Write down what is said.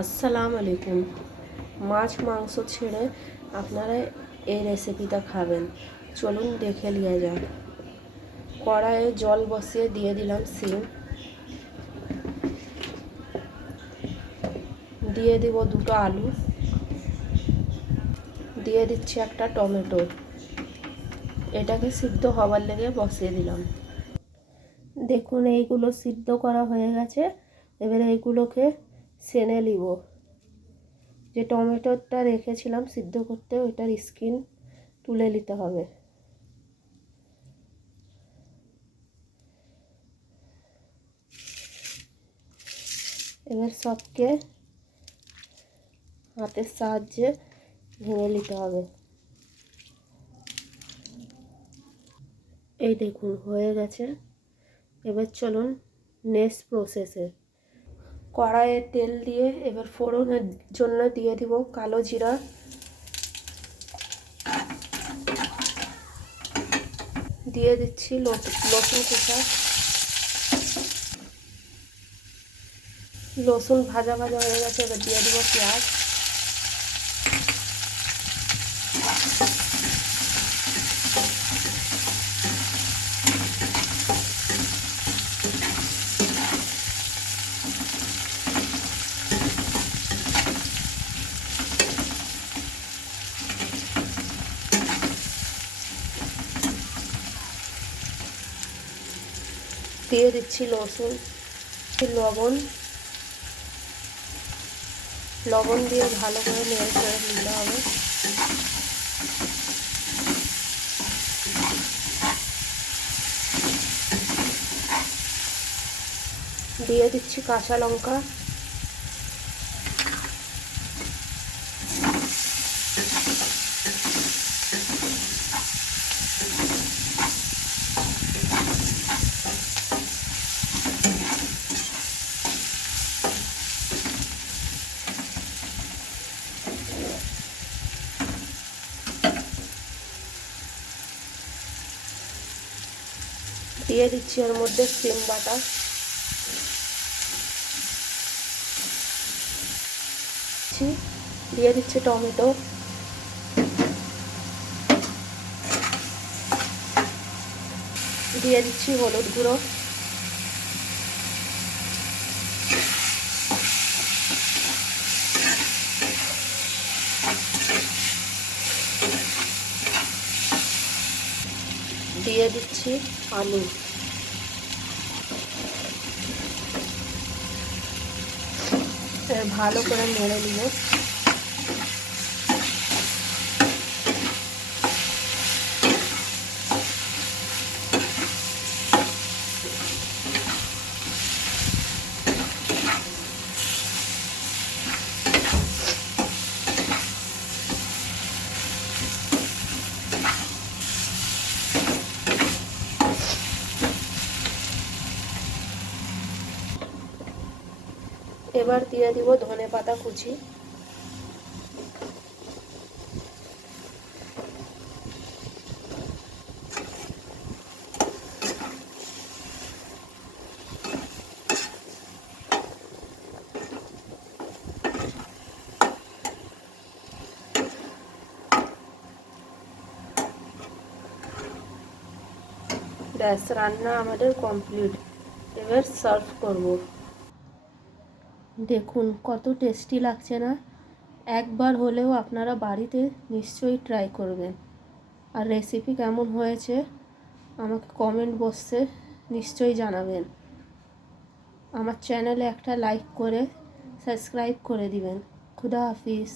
আসসালামু আলাইকুম। মাছ মাংস ছেড়ে আপনারা এই রেসিপিটা খাবেন। চলুন দেখে নিয়ে যাক। কড়াইয়ে জল বসিয়ে দিয়ে দিলাম সিম, দিয়ে দিব দুটো আলু, দিয়ে দিচ্ছি একটা টমেটো। এটাকে সিদ্ধ হবার লেগে বসিয়ে দিলাম। দেখুন এইগুলো সিদ্ধ করা হয়ে গেছে। এবারে এইগুলোকে ছেনে নিব। যে টমেটোটা রেখেছিলাম সিদ্ধ করতে, ওইটার স্কিন তুলে নিতে হবে। এবার সবকে হাতের সাহায্যে ভেঙে নিতে হবে। এই দেখুন হয়ে গেছে। এবার চলুন নেক্সট প্রসেসে। কড়াইয়ে তেল দিয়ে এবার ফোড়নের জন্য দিয়ে দিব কালো জিরা, দিয়ে দিচ্ছি রসুন কুচা। রসুন ভাজা ভাজা হয়ে গেছে, এবার দিয়ে দিব পেঁয়াজ, দিয়ে দিচ্ছি লবণ দিয়ে ভালো করে নেড়ে চেড়ে নিতে হবে। দিয়ে দিচ্ছি কাঁচা লঙ্কা, দিয়ে দিচ্ছি এর মধ্যে সিম বাটা, দিয়ে দিচ্ছি টমেটো, দিয়ে দিচ্ছি হলুদ গুঁড়ো, দিয়ে দিচ্ছি আলু। ভালো করে নেড়ে নিব। এবার দিয়ে দিব ধনেপাতা কুচি, ব্যাস রান্না আমাদের কমপ্লিট। এবার সার্ভ করব। দেখুন কত টেস্টি লাগছে না? একবার হলেও আপনারা বাড়িতে নিশ্চয়ই ট্রাই করবেন। আর রেসিপি কেমন হয়েছে আমাকে কমেন্ট বক্সে নিশ্চয়ই জানাবেন। আমার চ্যানেলে একটা লাইক করে সাবস্ক্রাইব করে দিবেন। খুদা হাফিজ।